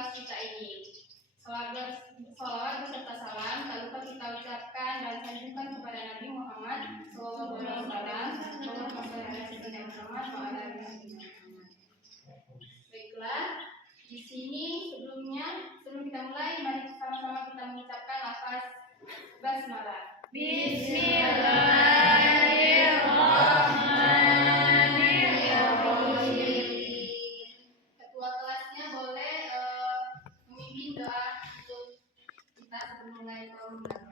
kelas kita ini. Salawat beserta salam tak lupa kita ucapkan dan sanjungkan kepada Nabi Muhammad SAW. Baiklah, di sini sebelum kita mulai, mari sama-sama kita mengucapkan lafaz basmalah. Bismillahirrahmanirrahim. Ketua kelasnya boleh memimpin doa untuk kita sebelum mulai program.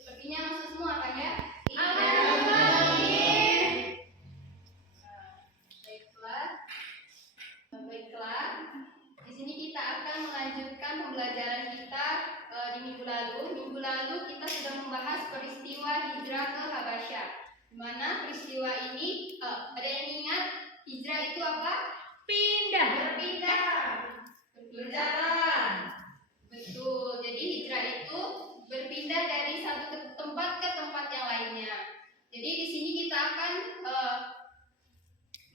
Sepertinya masuk semua kan ya? Baiklah. Di sini kita akan melanjutkan pembelajaran kita di minggu lalu. Minggu lalu kita sudah membahas peristiwa hijrah ke Habasyah. Di mana peristiwa ini ada yang ingat hijrah itu apa? Berjalan. Betul. Jadi hijrah itu berpindah dari satu tempat ke tempat yang lainnya. Jadi di sini kita akan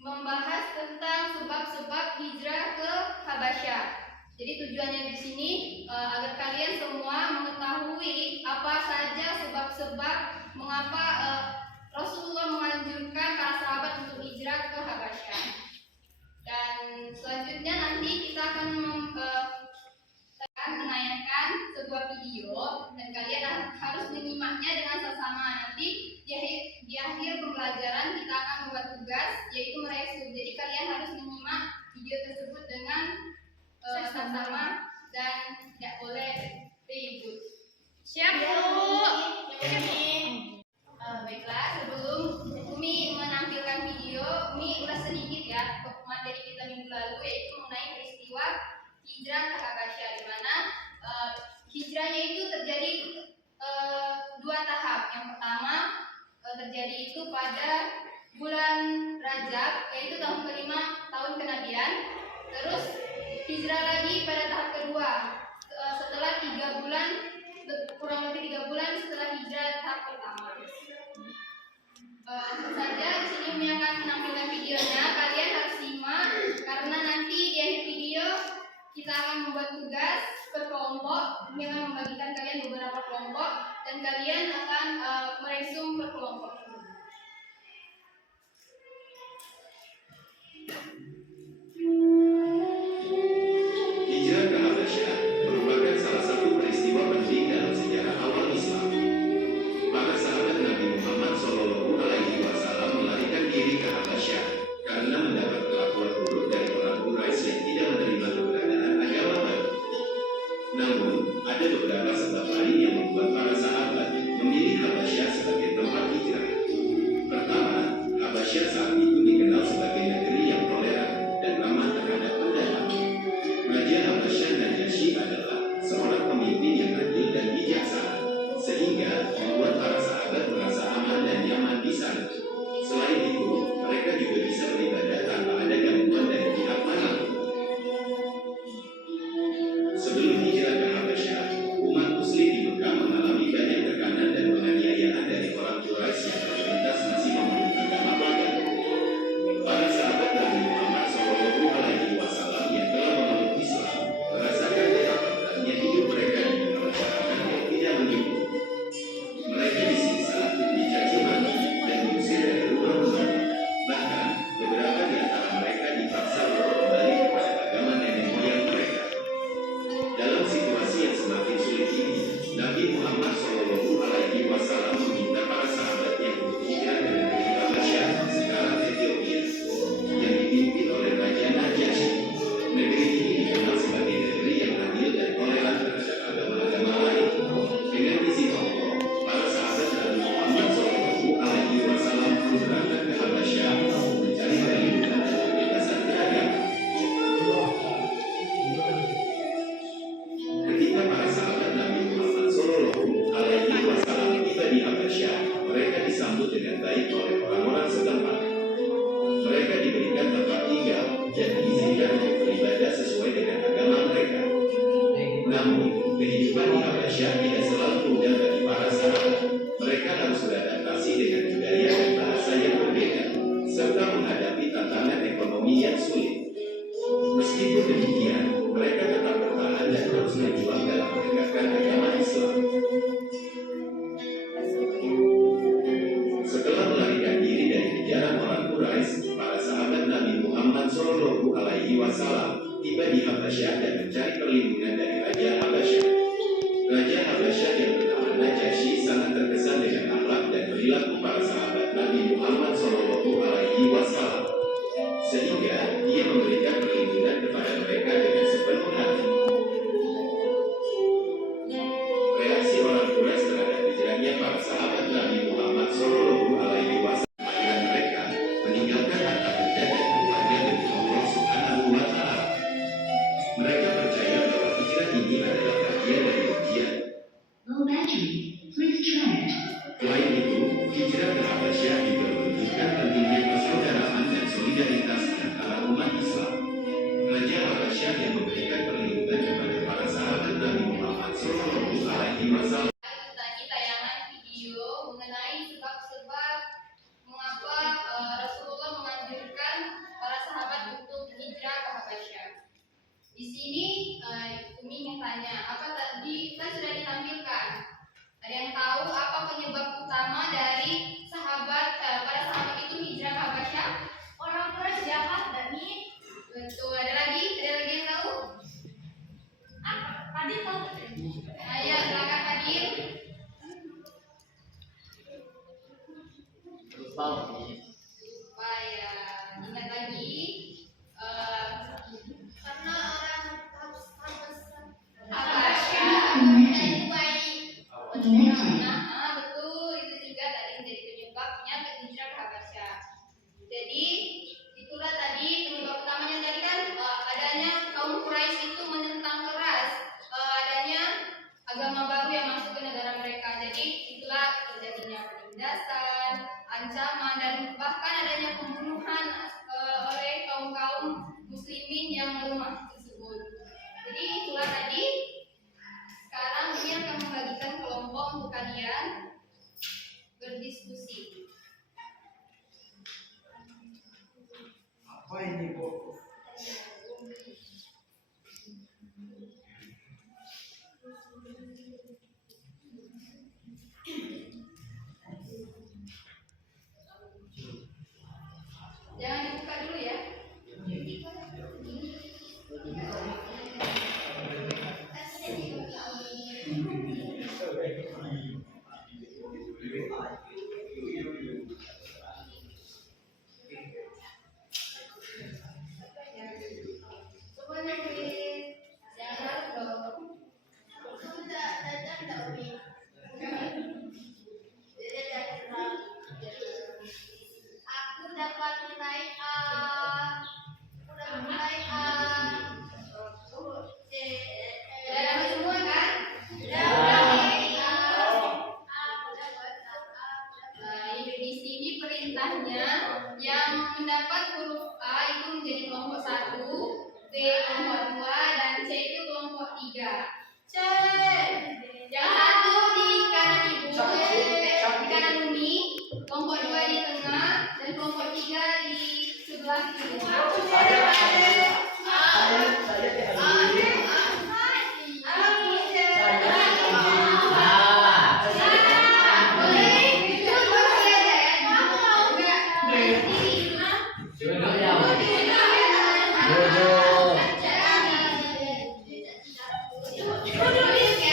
membahas tentang sebab-sebab hijrah ke Habasyah. Jadi tujuannya di sini agar kalian semua mengetahui apa saja sebab-sebab mengapa Rasulullah menganjurkan para sahabat untuk hijrah ke Habasyah. Dan selanjutnya nanti kita akan menayangkan sebuah video dan kalian harus menyimaknya dengan seksama. Nanti di akhir pembelajaran kita akan membuat tugas yaitu meresum. Jadi kalian harus menyimak video tersebut dengan seksama dan tidak boleh ribut. Siap, Bu? Baiklah, sebelum Umi menampilkan video, Umi ulas sedikit ya materi kita minggu lalu yaitu mengenai peristiwa hijrah ke Habasyah, di mana hijrahnya itu terjadi dua tahap. Yang pertama terjadi itu pada bulan Rajab, yaitu tahun kelima tahun kenabian. Terus hijrah lagi pada tahap kedua setelah 3 bulan, kurang lebih 3 bulan setelah hijrah tahap pertama. Langsung saja di sini Umi akan menampilkan videonya. Kalian harus simak karena nanti di akhir video kita akan membuat tugas berkelompok. Umi akan membagikan kalian beberapa kelompok dan kalian akan meresum per kelompok. Hijrah ke Habasyah merupakan salah satu peristiwa penting dalam sejarah awal Islam. Para sahabat Nabi Muhammad SAW melarikan diri ke Habasyah karena mendapat kelakuan buruk dari orang Quraisy yang tidak menerima keberadaan agama baru. Namun, ada beberapa sebab lain yang membuat para sahabat memilih baik oleh orang-orang setempat. Mereka diberikan tempat tinggal dan diizinkan untuk beribadah sesuai dengan agama mereka. Namun, kehidupan di Habasyah tidak selalu mudah bagi para sahabat. Mereka harus beradaptasi dengan budaya dan bahasa yang berbeda, serta menghadapi tantangan ekonomi yang sulit. Meskipun demikian, mereka tetap bertahan dan terus berjuang dalam menegakkan agama Islam. Setelah melarikan diri dari kejaran orang Quraisy, para sahabat Nabi Muhammad SAW tiba di Habasyah dan mencari perlindungan dari Raja Habasyah. Raja Habasyah yang bernama Najasyi sangat terkesan dengan akhlak dan perilaku para sahabat Nabi Muhammad SAW, sehingga dia memberikan perlindungan kepada mereka dengan sepenuh hati. Reaksi orang Quraisy terhadap hijrahnya para sahabat Nabi Muhammad SAW akhirnya mereka meninggalkan harta benda dan keluarga demi Allah Subhanahu wa Ta'ala. Mereka percaya bahwa hijrah ini adalah bagian dari ujian. Low battery. Please charge. Selain itu, hijrah ke Habasyah juga menunjukkan pentingnya persaudaraan dan solidaritas antara umat Islam. Raja Habasyah yang memberikan perlindungan kepada para sahabat Nabi Muhammad SAW. Tadi tayangan video mengenai sebab-sebab mengapa Rasulullah menganjurkan para sahabat untuk hijrah ke Habasyah. Di sini Umi ingin tanya, apa tadi kan sudah ditampilkan? Ada yang tahu apa penyebab utama dari para sahabat itu hijrah ke Habasyah? Orang Quraisy jahat, Dani. Betul. Ada lagi yang tahu? Fadil tahu? Ayo, silakan Fadil. Supaya ingat lagi, karena orang Habasyah itu baik. Nah, betul, itu juga tadi menjadi penyebabnya hijrah ke Habasyah. Jadi itulah tadi penyebab utamanya tadi kan adanya kaum Quraisy itu menentang keras adanya agama baru yang masuk ke negara mereka. Jadi itulah terjadinya penindasan, ancaman, dan bahkan adanya pembunuhan oleh kaum muslimin yang lemah tersebut. Jadi itulah tadi. Sekarang ini akan membagikan kelompok untuk kalian berdiskusi. Apa ini, Bu? Jangan dibuka dulu ya. Aku dapat nilai A. Sudah dapat semua kan? Di sini perintahnya yang mendapat huruf A itu menjadi kelompok 1, B kelompok 2, dan C itu kelompok 3. C. Yang satu di kanan ibu, di kanan Umi, kelompok 2 di tengah, dan kelompok 3 di sebelah kiri. Duduk di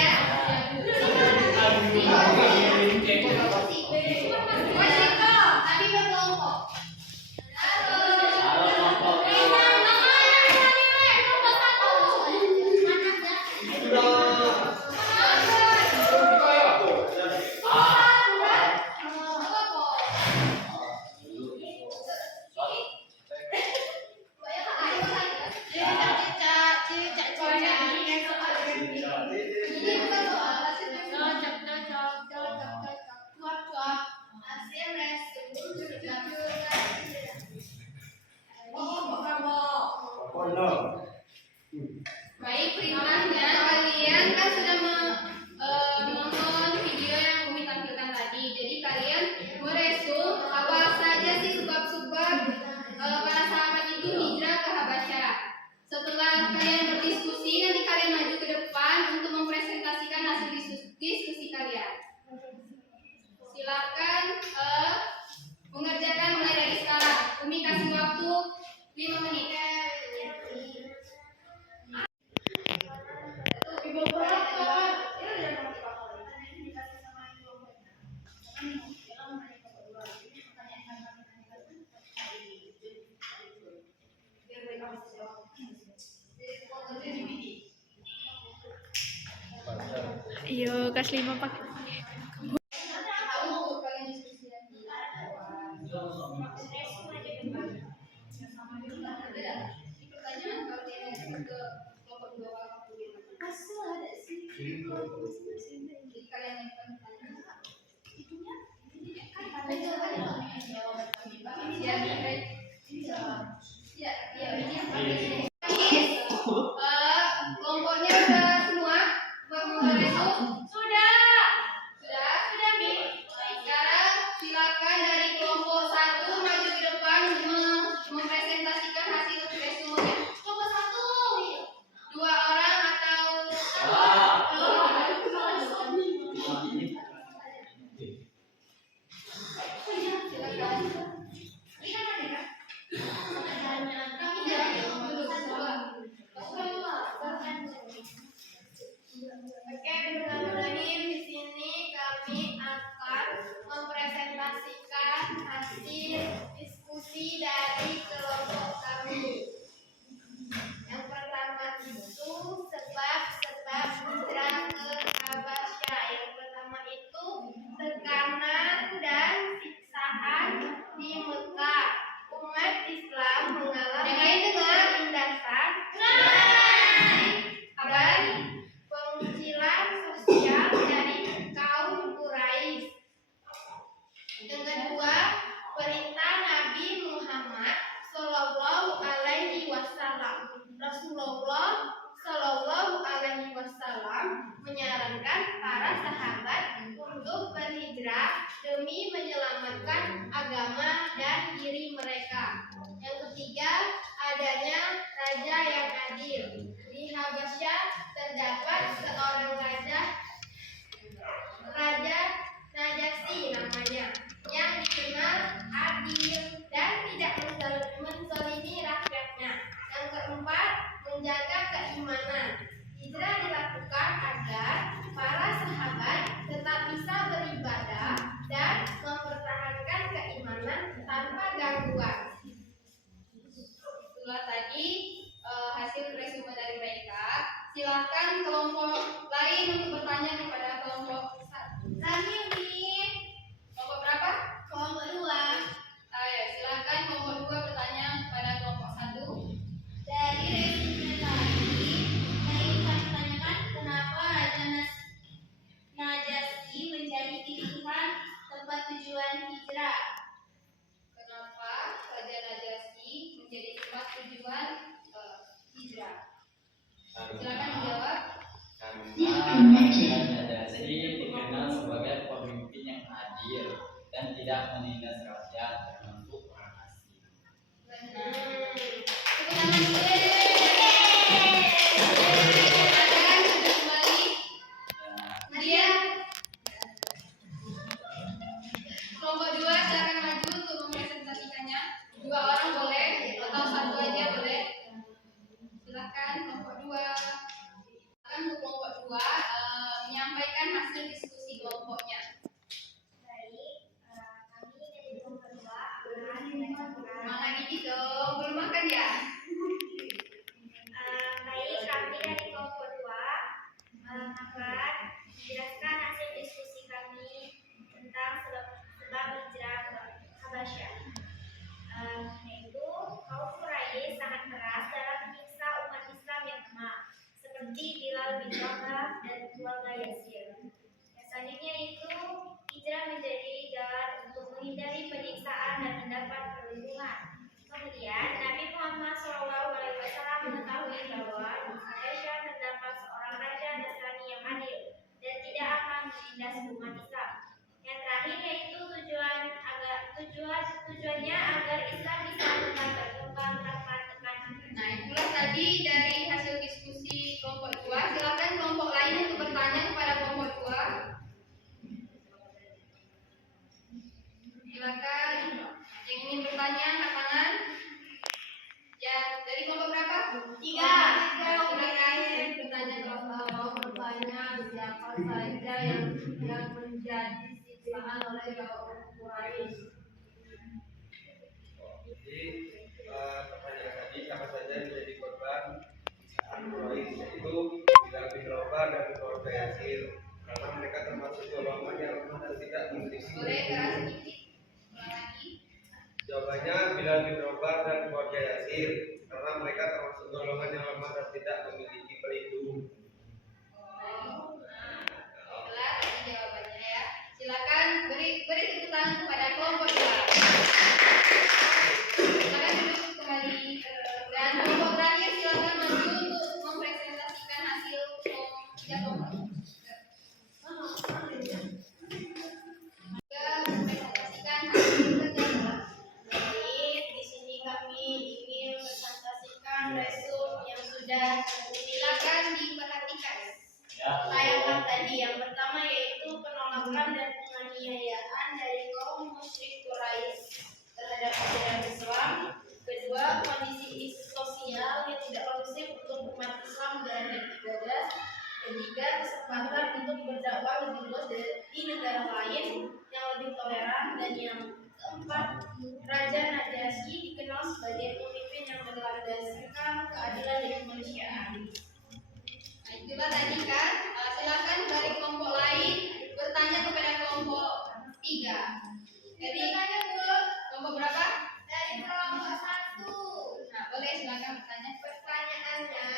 kelas 5 Pak. Tahu kalian diskusi lagi. Ini pertanyaan kalau dia ke kelompok 2 waktu di jadi kalian yang pertanyaan kelompoknya sudah semua memulai itu sudah Mi. Sekarang silakan dari kelompok 1 maju ke depan mempresentasikan hasil resumenya. Kelompok 1 2 orang atau Oke, teman-teman, di sini kami akan mempresentasikan hasil diskusi dari kelompok kami. Yang pertama itu sebab-sebab hijrah ke Habasyah. Yang pertama itu tekanan dan siksaan di Mekah. Umat Islam mengalami penindasan dan pengucilan sosial dari kaum Quraisy. Yang kedua, perintah Nabi Muhammad Sallallahu Alaihi Wasallam. Rasulullah Sallallahu Alaihi Wasallam menyarankan para sahabat untuk berhijrah demi menyelamatkan agama dan diri mereka. Yang ketiga, adanya raja yang adil. Di Habasyah terdapat seorang Raja Najasyi namanya, yang dikenal adil dan tidak menzalimi rakyatnya. Yang keempat, menjaga keimanan. Hijrah dilakukan agar para sahabat tetap bisa beribadah dan mempertahankan keimanan tanpa gangguan. Itulah tadi hasil resume dari mereka. Silakan kelompok lain untuk bertanya kepada kelompok 1. Kelompok berapa? Kelompok 2. Ayo, silakan kelompok 2 bertanya kepada kelompok 1. Dari resume tadi, saya ingin tanyakan kenapa Raja Najasyi menjadi pilihan tempat tujuan hijrah? Kenapa Raja Najasyi menjadi tempat tujuan hijrah? Silakan menjawab. Karena Najasyi dikenal sebagai pemimpin yang adil dan tidak menindas rakyat termasuk orang asing. Benar. Tepuk tangan dulu. Silakan sudah kembali. Nadia. Kelompok 2 silakan maju untuk mempresentasikannya. 2 orang boleh atau 1 aja boleh. Silakan kelompok 2. Silakan untuk kelompok 2 menyampaikan hasil diskusi kelompoknya. Kami dari kelompok 2 akan membacakan. Semangat dikit dong, belum makan ya? Baik, kami dari kelompok 2 akan menjelaskan hasil diskusi kami tentang sebab hijrah ke Habasyah. Yaitu kaum Quraisy sangat keras dalam menyiksa umat Islam yang lemah, seperti Bilal bin Rabah dan keluarga Yasir. Yang selanjutnya itu hijrah menjadi jalan untuk menghindari penyiksaan dan mendapat perlindungan. Kemudian Nabi Muhammad SAW mengetahui bahwa di Habasyah terdapat seorang raja Nasrani yang adil dan tidak akan menindas umat Islam. Yang terakhir yaitu tujuannya agar Islam bisa tetap berkembang tanpa tekanan. Nah, itulah tadi dari hasil diskusi kelompok 2. Silakan kelompok lain untuk bertanya kepada kelompok 2. Silakan yang ingin bertanya, angkat tangan. Ya, dari kelompok berapa? 3. Silakan bertanya kelompok. Mau bertanya siapa saja yang menjadi siksaan oleh kaum Quraisy. Jadi pertanyaan tadi siapa saja yang menjadi korban siksaan Quraisy, yaitu Bilal bin Rabah dan keluarga Yasir, karena mereka berkembang lebih luas di negara lain yang lebih toleran. Dan yang keempat, Raja Najasyi dikenal sebagai pemimpin yang berlandaskan keadilan dan kemanusiaan. Nah, itulah tadi kan. Silakan dari kelompok lain bertanya kepada kelompok 3. Jadi kelompok berapa? Dari kelompok 1. Nah, boleh silakan bertanya. Pertanyaannya,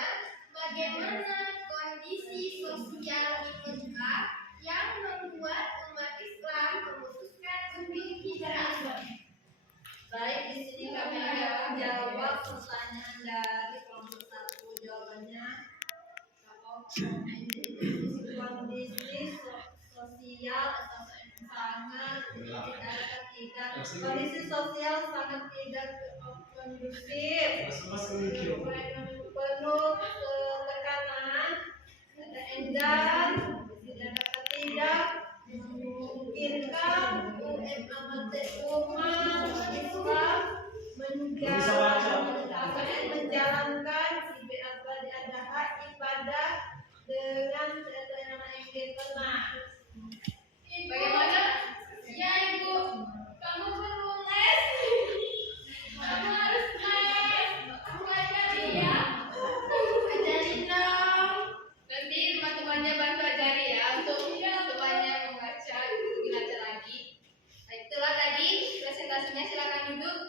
bagaimana kondisi sosial di Mekah yang membuat umat Islam memutuskan untuk hijrah? Baik, di sini kami akan menjawab pertanyaan dari kelompok 1. Jawabannya kondisi sosial sangat kondisi sosial sangat tidak kondusif, penuh tekanan dan tidak memungkinkan umat Islam menjalankan ibadah dengan yang tenang. Bagaimana? Ya, Ibu. Kamu perlu les. Kamu harus les. Aku ajarin ya. Ajarin dong. Nanti teman-temannya bantu ajari ya untuk temannya membaca lebih lanjut lagi. Nah, itulah tadi presentasinya. Silakan duduk.